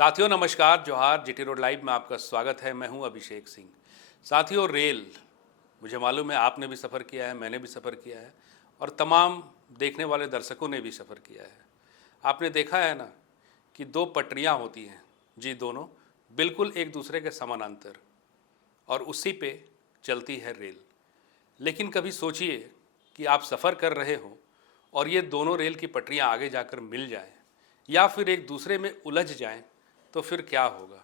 साथियों नमस्कार, जोहार। जीटी रोड लाइव में आपका स्वागत है। मैं हूं अभिषेक सिंह। साथियों, रेल, मुझे मालूम है आपने भी सफ़र किया है, मैंने भी सफ़र किया है और तमाम देखने वाले दर्शकों ने भी सफ़र किया है। आपने देखा है ना कि दो पटरियां होती हैं, जी, दोनों बिल्कुल एक दूसरे के समानांतर, और उसी पे चलती है रेल। लेकिन कभी सोचिए कि आप सफ़र कर रहे हो और ये दोनों रेल की पटरियां आगे जाकर मिल जाएं या फिर एक दूसरे में उलझ जाएं, तो फिर क्या होगा?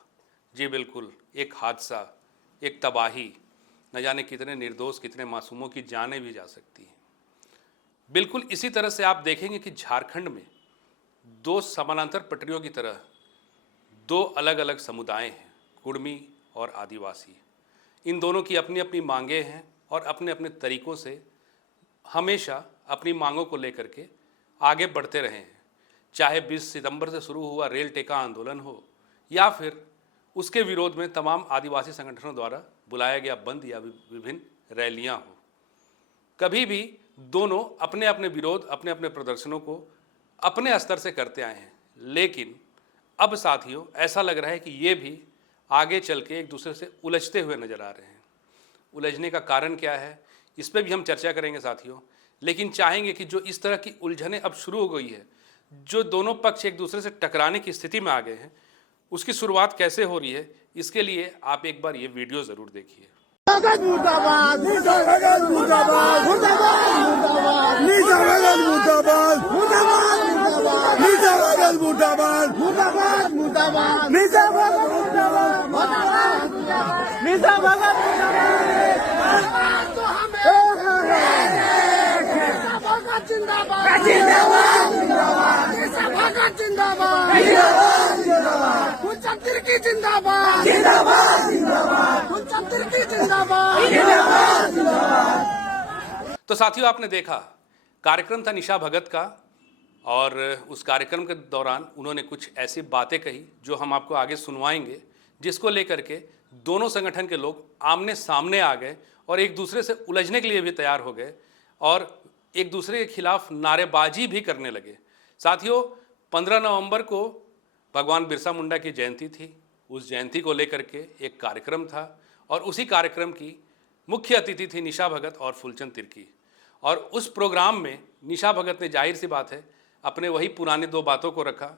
जी बिल्कुल, एक हादसा, एक तबाही, न जाने कितने निर्दोष, कितने मासूमों की जानें भी जा सकती हैं। बिल्कुल इसी तरह से आप देखेंगे कि झारखंड में दो समानांतर पटरियों की तरह दो अलग अलग समुदाय हैं, कुर्मी और आदिवासी। इन दोनों की अपनी अपनी मांगें हैं और अपने अपने तरीक़ों से हमेशा अपनी मांगों को लेकर के आगे बढ़ते रहे हैं। चाहे 20 सितंबर से शुरू हुआ रेल टेका आंदोलन हो या फिर उसके विरोध में तमाम आदिवासी संगठनों द्वारा बुलाया गया बंद या विभिन्न रैलियां हो, कभी भी दोनों अपने अपने विरोध, अपने अपने प्रदर्शनों को अपने स्तर से करते आए हैं। लेकिन अब साथियों ऐसा लग रहा है कि ये भी आगे चल के एक दूसरे से उलझते हुए नजर आ रहे हैं। उलझने का कारण क्या है, इस पर भी हम चर्चा करेंगे साथियों। लेकिन चाहेंगे कि जो इस तरह की उलझनें अब शुरू हो गई है, जो दोनों पक्ष एक दूसरे से टकराने की स्थिति में आ गए हैं, उसकी शुरुआत कैसे हो रही है, इसके लिए आप एक बार ये वीडियो ज़रूर देखिए। तो साथियों, आपने देखा कार्यक्रम था निशा भगत का, और उस कार्यक्रम के दौरान उन्होंने कुछ ऐसी बातें कही जो हम आपको आगे सुनवाएंगे, जिसको लेकर के दोनों संगठन के लोग आमने सामने आ गए और एक दूसरे से उलझने के लिए भी तैयार हो गए और एक दूसरे के खिलाफ नारेबाजी भी करने लगे। साथियों, 15 नवंबर को भगवान बिरसा मुंडा की जयंती थी। उस जयंती को लेकर के एक कार्यक्रम था और उसी कार्यक्रम की मुख्य अतिथि थी निशा भगत और फूलचंद तिर्की। और उस प्रोग्राम में निशा भगत ने, जाहिर सी बात है, अपने वही पुराने दो बातों को रखा,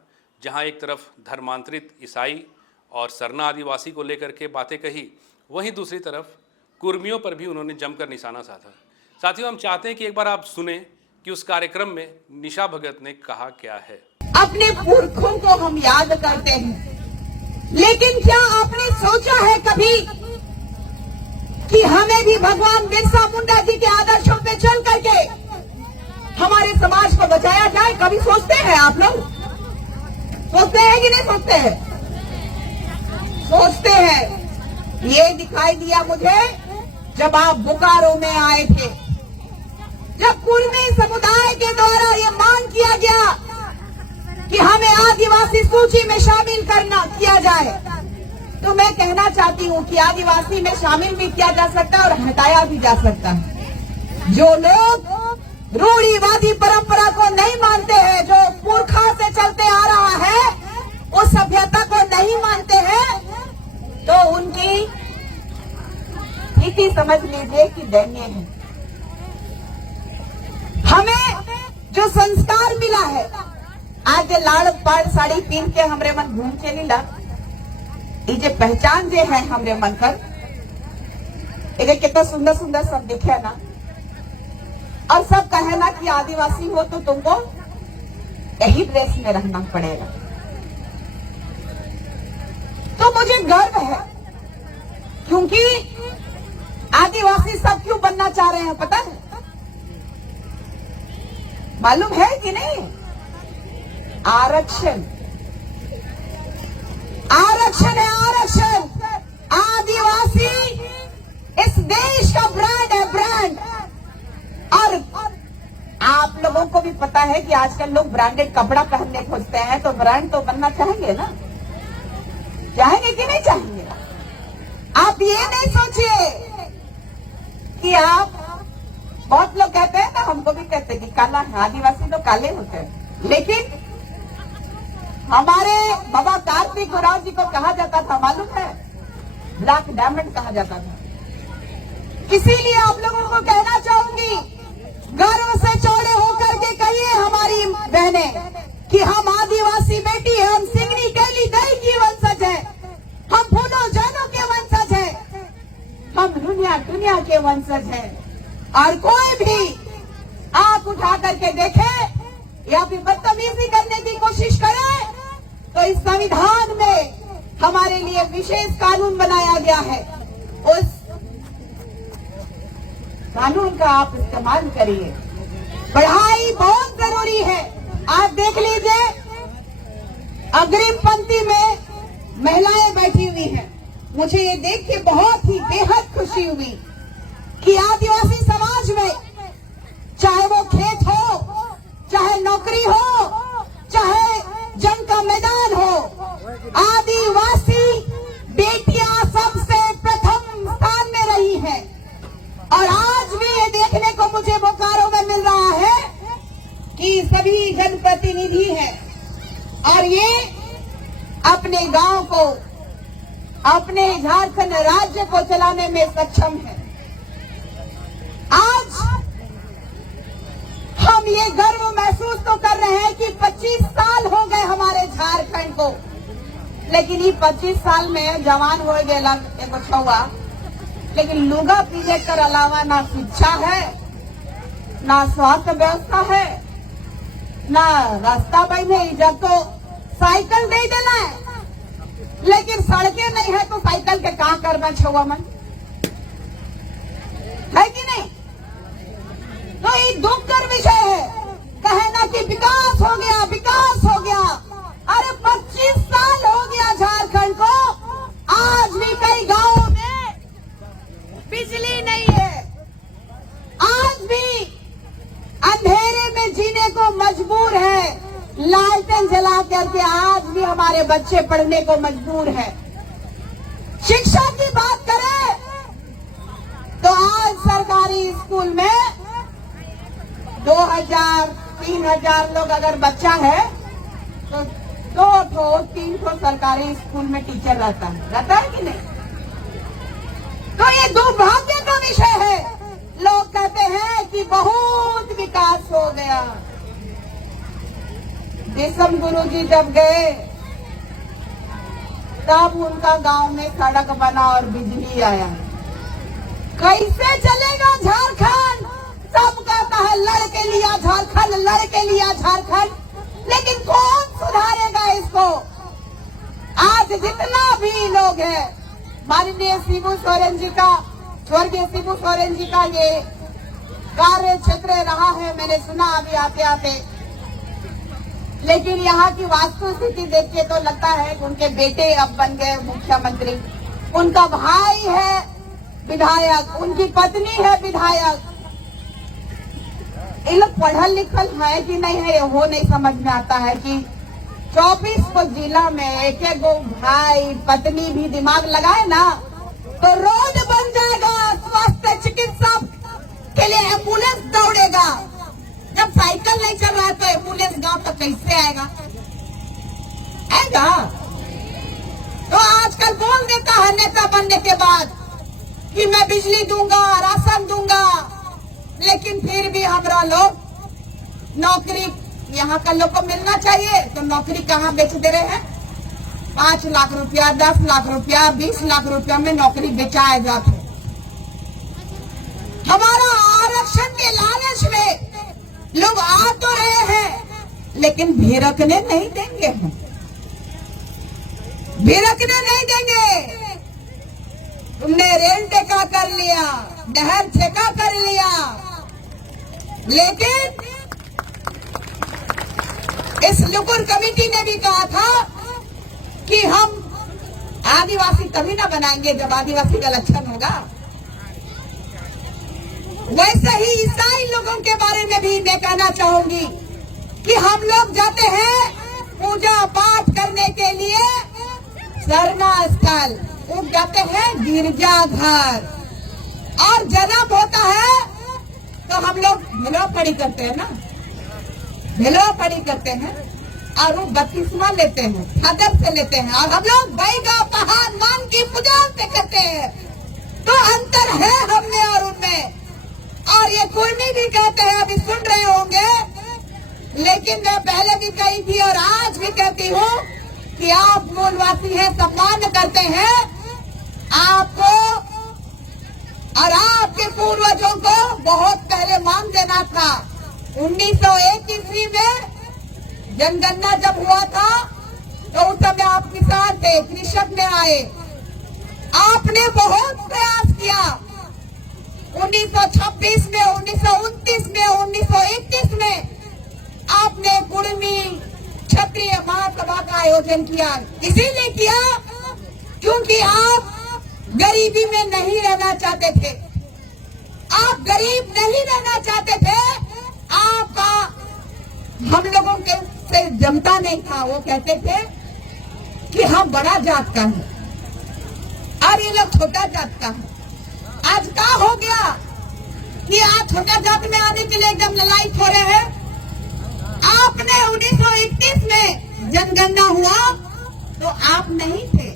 जहां एक तरफ धर्मांतरित ईसाई और सरना आदिवासी को लेकर के बातें कही, वहीं दूसरी तरफ कुर्मियों पर भी उन्होंने जमकर निशाना साधा। साथियों, हम चाहते हैं कि एक बार आप सुने कि उस कार्यक्रम में निशा भगत ने कहा क्या है। अपने पुरखों को हम याद करते हैं, लेकिन क्या आपने सोचा है कभी कि हमें भी भगवान बिरसा मुंडा जी के आदर्शों पे चल करके हमारे समाज को बचाया जाए? कभी सोचते हैं आप लोग? सोचते हैं कि नहीं सोचते हैं? सोचते हैं। ये दिखाई दिया मुझे जब आप बोकारो में आए थे, जब कुर्मी समुदाय के द्वारा ये मांग किया गया कि हमें आदिवासी सूची में शामिल किया जाए, तो मैं कहना चाहती हूँ कि आदिवासी में शामिल भी किया जा सकता है और हटाया भी जा सकता है। जो लोग रूढ़िवादी परंपरा को नहीं मानते हैं, जो पुरखा से चलते आ रहा है, उस सभ्यता को नहीं मानते हैं, तो उनकी स्थिति समझ लीजिए कि दयनीय है। हमें जो संस्कार मिला है, आज लाड़ पाड़ साड़ी पहन के हमरे मन घूम के लीला, ये पहचान जे है हमरे मन कर, ये कितना सुंदर सुंदर सब दिखे ना, और सब कहे ना कि आदिवासी हो तो तुमको यही ड्रेस में रहना पड़ेगा। तो मुझे गर्व है, क्योंकि आदिवासी सब क्यों बनना चाह रहे हैं पता है? मालूम है कि नहीं? आरक्षण, आरक्षण है, आरक्षण। आदिवासी इस देश का ब्रांड है, ब्रांड। और आप लोगों को भी पता है कि आजकल लोग ब्रांडेड कपड़ा पहनने खोजते हैं, तो ब्रांड तो बनना चाहेंगे ना? चाहेंगे कि नहीं चाहेंगे? आप ये नहीं सोचिए कि आप, बहुत लोग कहते हैं ना, हमको भी कहते हैं कि काला है, आदिवासी लोग काले होते हैं, लेकिन हमारे बाबा कार्तिक उरांव जी को कहा जाता था, मालूम है? ब्लैक डायमंड कहा जाता था। इसीलिए आप लोगों को कहना चाहूंगी, गर्व से चौड़े होकर के कहिए हमारी बहनें कि हम आदिवासी बेटी है, हम सिंगनी कैली दई की वंशज है, हम फूलों जानों के वंशज है, हम दुनिया के वंशज है। और कोई भी आंख उठा करके देखे या फिर बदतमीजी करने की कोशिश करे तो इस संविधान में हमारे लिए विशेष कानून बनाया गया है, उस कानून का आप इस्तेमाल करिए। पढ़ाई बहुत जरूरी है। आप देख लीजिए, अग्रिम पंक्ति में महिलाएं बैठी हुई हैं। मुझे ये देख के बहुत ही बेहद खुशी हुई कि आदिवासी समाज में चाहे वो खेत हो, चाहे नौकरी हो, चाहे जंग का मैदान हो, आदिवासी बेटियां सबसे प्रथम स्थान में रही है। और आज भी ये देखने को मुझे बोकारो में मिल रहा है कि सभी जनप्रतिनिधि हैं और ये अपने गांव को, अपने झारखंड राज्य को चलाने में सक्षम है। आज हम ये गर्व महसूस तो कर रहे हैं कि 25 साल हो गए हमारे झारखंड को, लेकिन ये 25 साल में जवान हो गए एगो छुआ, लेकिन लुगा पीने कर अलावा ना शिक्षा है, ना स्वास्थ्य व्यवस्था है, ना रास्ता बने। जब तो साइकिल दे देना है, लेकिन सड़कें नहीं है तो साइकिल के कहाँ करना छुआ मन, है कि नहीं? तो ये दुख कर विषय है कहना कि विकास हो गया, विकास हो गया। अरे 25 साल हो गया झारखंड को, आज भी कई गांवों में बिजली नहीं है, आज भी अंधेरे में जीने को मजबूर है, लालटेन जला करके आज भी हमारे बच्चे पढ़ने को मजबूर है। शिक्षा की बात करें तो आज सरकारी स्कूल में 2000-3000 लोग अगर बच्चा है तो 2-3 सरकारी स्कूल में टीचर रहता है कि नहीं? तो ये दुर्भाग्य का विषय है। लोग कहते हैं कि बहुत विकास हो गया। देशम गुरु जी जब गए तब उनका गांव में सड़क बना और बिजली आया। कैसे चलेगा झारखंड? सब कहता है लड़के लिया झारखंड, लड़के लिया झारखंड, लेकिन कौन सुधारेगा इसको? आज जितना भी लोग हैं, माननीय शिबू सोरेन जी का, स्वर्गीय शिबू सोरेन जी का ये कार्य क्षेत्र रहा है, मैंने सुना अभी आते आते, लेकिन यहाँ की वास्तु स्थिति देख के तो लगता है कि उनके बेटे अब बन गए मुख्यमंत्री, उनका भाई है विधायक, उनकी पत्नी है विधायक। ये लोग पढ़ल लिखल है कि नहीं है, वो नहीं समझ में आता है कि 24 को जिला में एक एक गो भाई पत्नी भी दिमाग लगाए ना तो रोड बन जाएगा, स्वास्थ्य चिकित्सा के लिए एम्बुलेंस दौड़ेगा। जब साइकिल नहीं चल रहा है तो एम्बुलेंस गांव तक कैसे आएगा? तो आजकल बोल देता है नेता बनने के बाद कि मैं बिजली दूंगा, राशन दूंगा, लेकिन फिर भी हमारा लोग नौकरी यहाँ का लोग को मिलना चाहिए तो नौकरी कहाँ बेच दे रहे हैं? 5 लाख रुपया, 10 लाख रुपया, 20 लाख रुपया में नौकरी बेचाया जाता है। हमारा आरक्षण के लालच में लोग आ तो रहे हैं, लेकिन भिरकने नहीं देंगे हम, भिरकने नहीं देंगे। तुमने रेल ठेका कर लिया, नहर ठेका कर लिया, लेकिन इस लुकुर कमेटी ने भी कहा था कि हम आदिवासी तभी ना बनाएंगे जब आदिवासी का लक्षण होगा। वैसे ही ईसाई लोगों के बारे में भी मैं कहना चाहूंगी कि हम लोग जाते हैं पूजा पाठ करने के लिए सरना स्थल, वो जाते हैं गिरजाघर, और जन्म होता है तो हम लोग भेलवा पड़ी करते हैं ना, भेलवा पड़ी करते हैं। और वो 32वां लेते हैं, सदर से लेते हैं, और हम लोग बैगा पहाड़ मान की पूजा से करते हैं। तो अंतर है हमने और उनमें। और ये कुर्मी भी कहते हैं, अभी सुन रहे होंगे, लेकिन मैं पहले भी कही थी और आज भी कहती हूँ कि आप मूलवासी हैं, सम्मान करते हैं आपको और आपके पूर्वजों को बहुत पहले मान देना था। 1901 ईस्वी में जनगणना जब हुआ था तो उस समय आप किसान थे, कृषक में आए, आपने बहुत प्रयास किया। 1926 में, 1929 में, 1931 में आपने कुर्मी क्षत्रिय महासभा का आयोजन किया। इसीलिए किया क्योंकि आप गरीबी में नहीं रहना चाहते थे, आप गरीब नहीं रहना चाहते थे। आपका हम लोगों के से जमता नहीं था। वो कहते थे कि हम बड़ा जात का है और ये लोग छोटा जात का है। आज क्या हो गया कि आज छोटा जात में आने के लिए एकदम ललायत हो रहे हैं। आपने 1931 में जनगणना हुआ तो आप नहीं थे,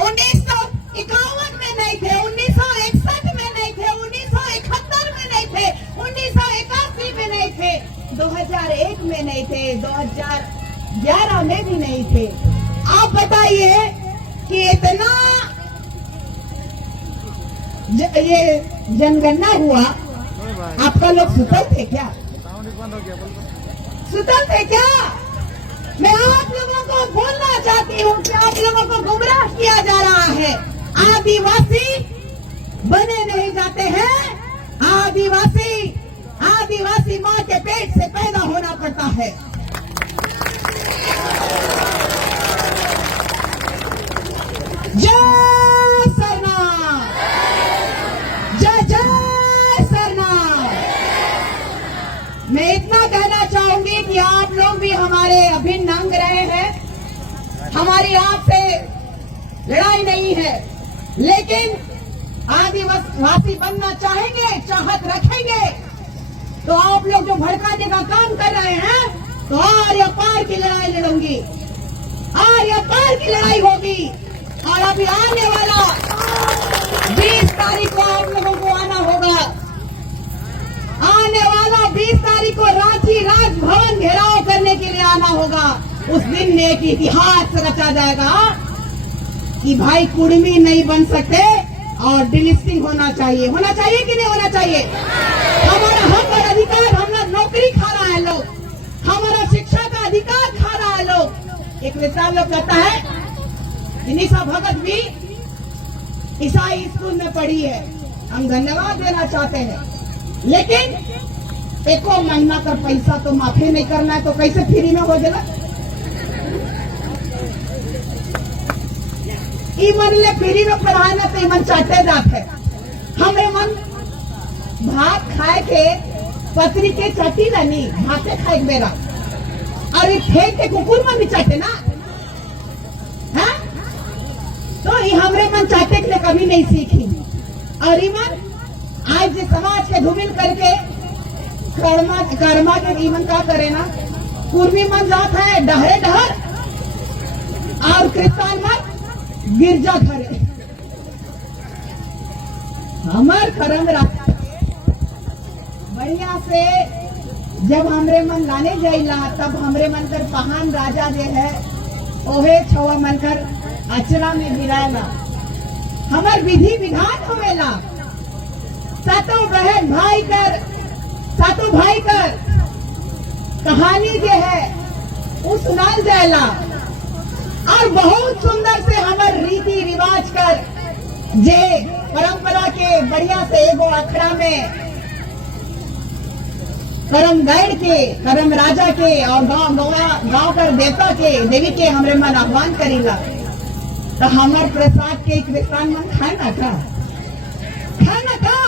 1951 में नहीं थे, 1961 में नहीं थे, 1971 में नहीं थे, 1981 में नहीं थे, 2001 में नहीं थे, 2011 में भी नहीं थे। आप बताइए कि इतना ये जनगणना हुआ, आपका लोग सुतल थे क्या? सुतल थे क्या? मैं आप लोगों को बोलना चाहती हूँ कि आप लोगों को गुमराह किया जा रहा है। आदिवासी बने नहीं जाते हैं, आदिवासी माँ के पेट से पैदा होना पड़ता है। जय सरना, जय जय सरना। मैं इतना कहना चाहूंगी कि आप लोग भी हमारे अभिन्न अंग रहे हैं। हमारी आपसे लड़ाई नहीं है, लेकिन आदिवासी बनना चाहेंगे, चाहत रखेंगे तो आप लोग जो भड़काने का काम कर रहे हैं तो आर्य पार की लड़ाई लड़ूंगी, आर्य पार की लड़ाई होगी। और अभी आने वाला 20 तारीख को आप लोगों को आना होगा। आने वाला 20 तारीख को रांची राजभवन घेराव करने के लिए आना होगा। उस दिन में एक इतिहास रचा जाएगा कि भाई कुर्मी नहीं बन सकते और डिलिस्टिंग होना चाहिए। होना चाहिए कि नहीं होना चाहिए? हमारा हक और अधिकार, हमारा नौकरी खा रहा है लोग, हमारा शिक्षा का अधिकार खा रहा है लोग। एक मिसाल लोग कहता है निशा भगत भी ईसाई स्कूल में पढ़ी है, हम धन्यवाद देना चाहते हैं, लेकिन एको महीना का पैसा तो माफी नहीं करना है तो कैसे फ्री में हो जाएगा? ईमन ले फ्री में पढ़ाना तो ईमन चाटे जात है। हमें मन भात खाए के पतरी के चटी नहीं, भाते खाए मेरा और फेंक के कुकुर मन भी चाटे ना है? तो ये हमरे मन चाटे के लिए कभी नहीं सीखी। और ईमन आज जो समाज के धूमिल करके कर्मा के ईमन का करे ना, कुर्मी मन जात है डहरे डहर और क्रिस्तान मन गिरजा घरे। हमार कर्म रखा बढ़िया से जब हमरे मन लाने जाइला तब हमरे मन कर पहान राजा जे है ओहे छवा मन कर अचरा में गिराला। हमार विधि विधान होवेला, सातों बहन भाई कर, सातों भाई कर कहानी जे है वो सुनाल जाएला। और बहुत सुंदर से हमार रीति रिवाज कर जे परंपरा के बढ़िया से एगो अखड़ा में करम गैर के, करम राजा के और गांव कर देवता के देवी के हमरे मन आह्वान करेला। तो हमार प्रसाद के कृष्ण मन खाए ना का, खाए ना का।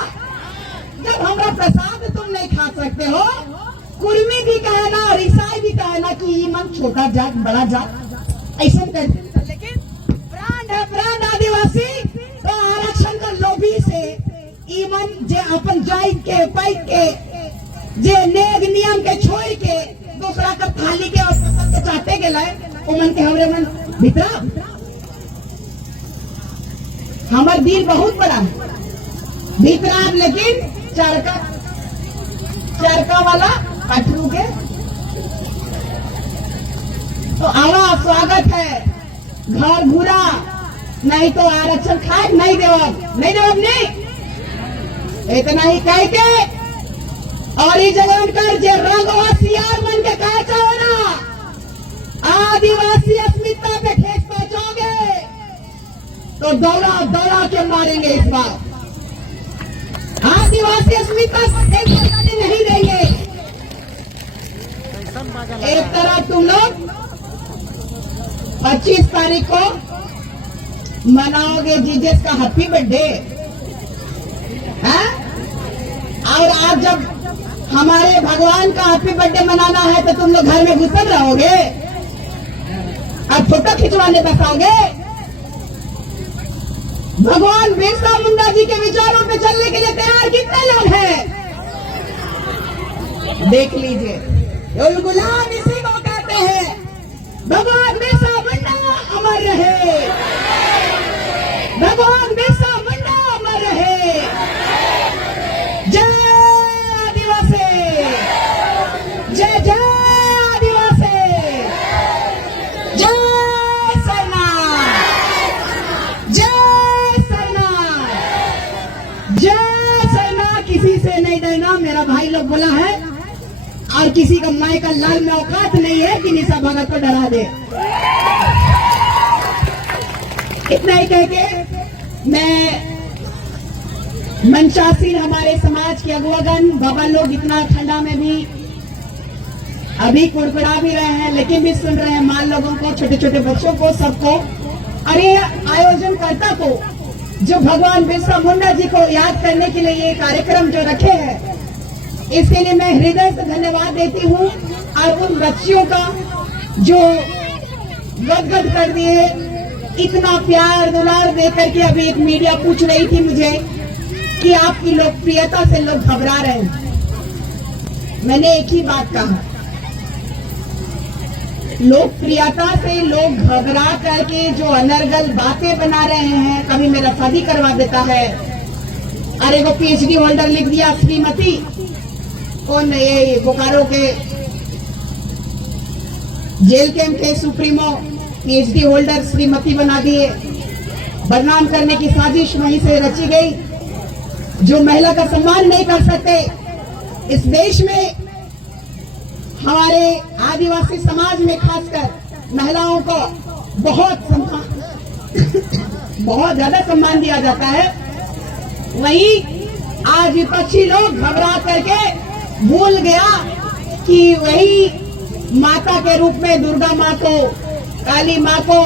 जब हमारा प्रसाद तुम नहीं खा सकते हो, कुर्मी भी कहना और ईसाई भी कहना कि ये मन छोटा जात बड़ा जात ऐसा करते। लेकिन प्राण है, प्राण आदिवासी तो आरक्षण का लोभी से ईमन जे अपन जाइत के पैक के जे नेग नियम के छोड़ के दूसरा कर थाली के और पकड़ के चाटे के लाए उमन के हमरे मन भितरा हमार दिल बहुत बड़ा है भीतरा, लेकिन चरका वाला कटरू के। तो आवा स्वागत है, घर घूरा नहीं तो आरक्षण खाए नहीं देव नहीं। इतना ही कह के और ये जवान कर जे रंगवासी यार मन के कहे चाहो ना आदिवासी अस्मिता पे ठेस पहुंचोगे तो दौड़ा के मारेंगे इस बार। आदिवासी अस्मिता को ठेस पहुंचाने नहीं देंगे। एक तरह तुम लोग 25 तारीख को मनाओगे जीजस का हैप्पी बर्थडे, और आज जब हमारे भगवान का हैप्पी बर्थडे मनाना है तो तुम लोग घर में घुसल रहोगे और फोटो खिंचवाने बसाओगे। भगवान बिरसा मुंडा जी के विचारों पे चलने के लिए तैयार कितने लोग हैं देख लीजिए। गुलाम इसी को कहते हैं। भगवान बिरसा मुंडा अमर रहे, भगवान बिरसा मुंडा अमर रहे। जय आदिवासी, जय जय आदिवासी, जय सरना, जय सरना, जय सरना। किसी से नहीं डरना, मेरा भाई लोग बोला है, और किसी का माई का लाल में औकात नहीं है कि निशा भगत को डरा दे। इतना ही कह के मैं मंचासीन हमारे समाज के अगुवागण बाबा लोग इतना ठंडा में भी अभी कुड़कुड़ा भी रहे हैं, लेकिन भी सुन रहे हैं मां लोगों को, छोटे छोटे बच्चों को, सबको। और ये आयोजन करता को जो भगवान बिरसा मुंडा जी को याद करने के लिए ये कार्यक्रम जो रखे हैं, इसके लिए मैं हृदय से धन्यवाद देती हूँ। और उन बच्चियों का जो गदगद कर दिए, इतना प्यार दुलार दे करके। अभी एक मीडिया पूछ रही थी मुझे कि आपकी लोकप्रियता से लोग घबरा रहे हैं। मैंने एक ही बात कहा, लोकप्रियता से लोग घबरा करके जो अनर्गल बातें बना रहे हैं, कभी मेरा शादी करवा देता है, अरे वो PhD होल्डर लिख दिया श्रीमती, कौन ये बोकारो के जेल कैंप के सुप्रीमो PhD होल्डर श्रीमती बना दिए। बदनाम करने की साजिश वहीं से रची गई। जो महिला का सम्मान नहीं कर सकते इस देश में, हमारे आदिवासी समाज में खासकर महिलाओं को बहुत ज्यादा सम्मान दिया जाता है। वहीं आज विपक्षी लोग घबरा करके भूल गया कि वही माता के रूप में दुर्गा माँ को, काली माँ को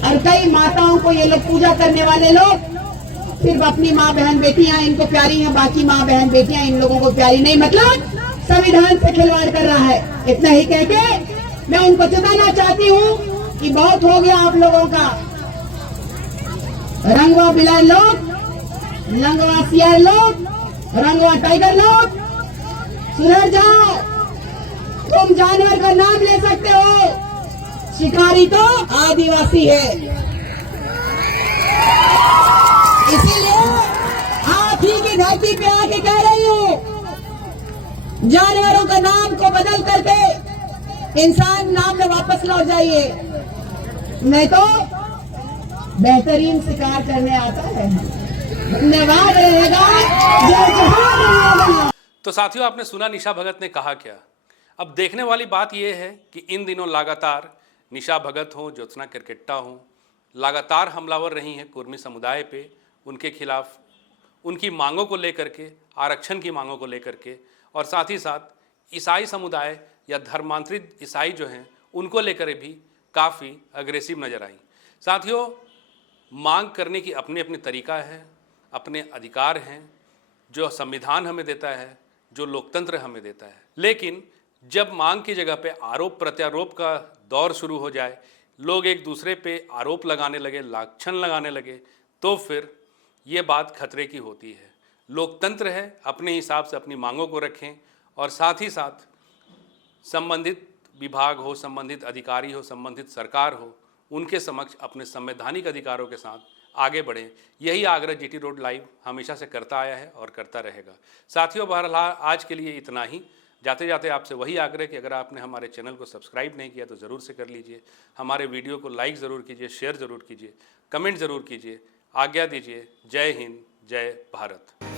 और कई माताओं को ये लोग पूजा करने वाले लोग सिर्फ अपनी माँ बहन बेटियां इनको प्यारी हैं, बाकी माँ बहन बेटियां इन लोगों को प्यारी नहीं, मतलब संविधान से खिलवाड़ कर रहा है। इतना ही कह के मैं उनको चेताना चाहती हूँ कि बहुत हो गया आप लोगों का। रंगवा बिलाल लोग, लंगवा सियार लोग, रंगवा टाइगर लोग, सुधर जाओ। तुम जानवर का नाम ले सकते हो, शिकारी तो आदिवासी है। इसीलिए आप ही की धरती पे आके कह रही हूँ, जानवरों का नाम को बदल करके इंसान नाम में वापस लौट जाइए, नहीं तो बेहतरीन शिकार करने आता है। धन्यवाद रहेगा, जय जवान रहेगा। तो साथियों, आपने सुना निशा भगत ने कहा क्या। अब देखने वाली बात यह है कि इन दिनों लगातार निशा भगत हो, ज्योत्सना किरकिट्टा हो, लगातार हमलावर रही हैं कुर्मी समुदाय पे, उनके खिलाफ, उनकी मांगों को लेकर के, आरक्षण की मांगों को लेकर के, और साथ ही साथ ईसाई समुदाय या धर्मांतरित ईसाई जो हैं उनको लेकर भी काफ़ी अग्रेसिव नज़र आई। साथियों, मांग करने की अपनी अपनी तरीका है, अपने अधिकार हैं जो संविधान हमें देता है, जो लोकतंत्र हमें देता है। लेकिन जब मांग की जगह पे आरोप प्रत्यारोप का दौर शुरू हो जाए, लोग एक दूसरे पे आरोप लगाने लगे, लांछन लगाने लगे, तो फिर ये बात खतरे की होती है। लोकतंत्र है, अपने हिसाब से अपनी मांगों को रखें और साथ ही साथ संबंधित विभाग हो, संबंधित अधिकारी हो, संबंधित सरकार हो, उनके समक्ष अपने संवैधानिक अधिकारों के साथ आगे बढ़ें। यही आग्रह जीटी रोड लाइव हमेशा से करता आया है और करता रहेगा। साथियों, बहरहाल आज के लिए इतना ही। जाते जाते आपसे वही आग्रह कि अगर आपने हमारे चैनल को सब्सक्राइब नहीं किया तो ज़रूर से कर लीजिए। हमारे वीडियो को लाइक ज़रूर कीजिए, शेयर ज़रूर कीजिए, कमेंट ज़रूर कीजिए। आज्ञा दीजिए। जय हिंद, जय भारत।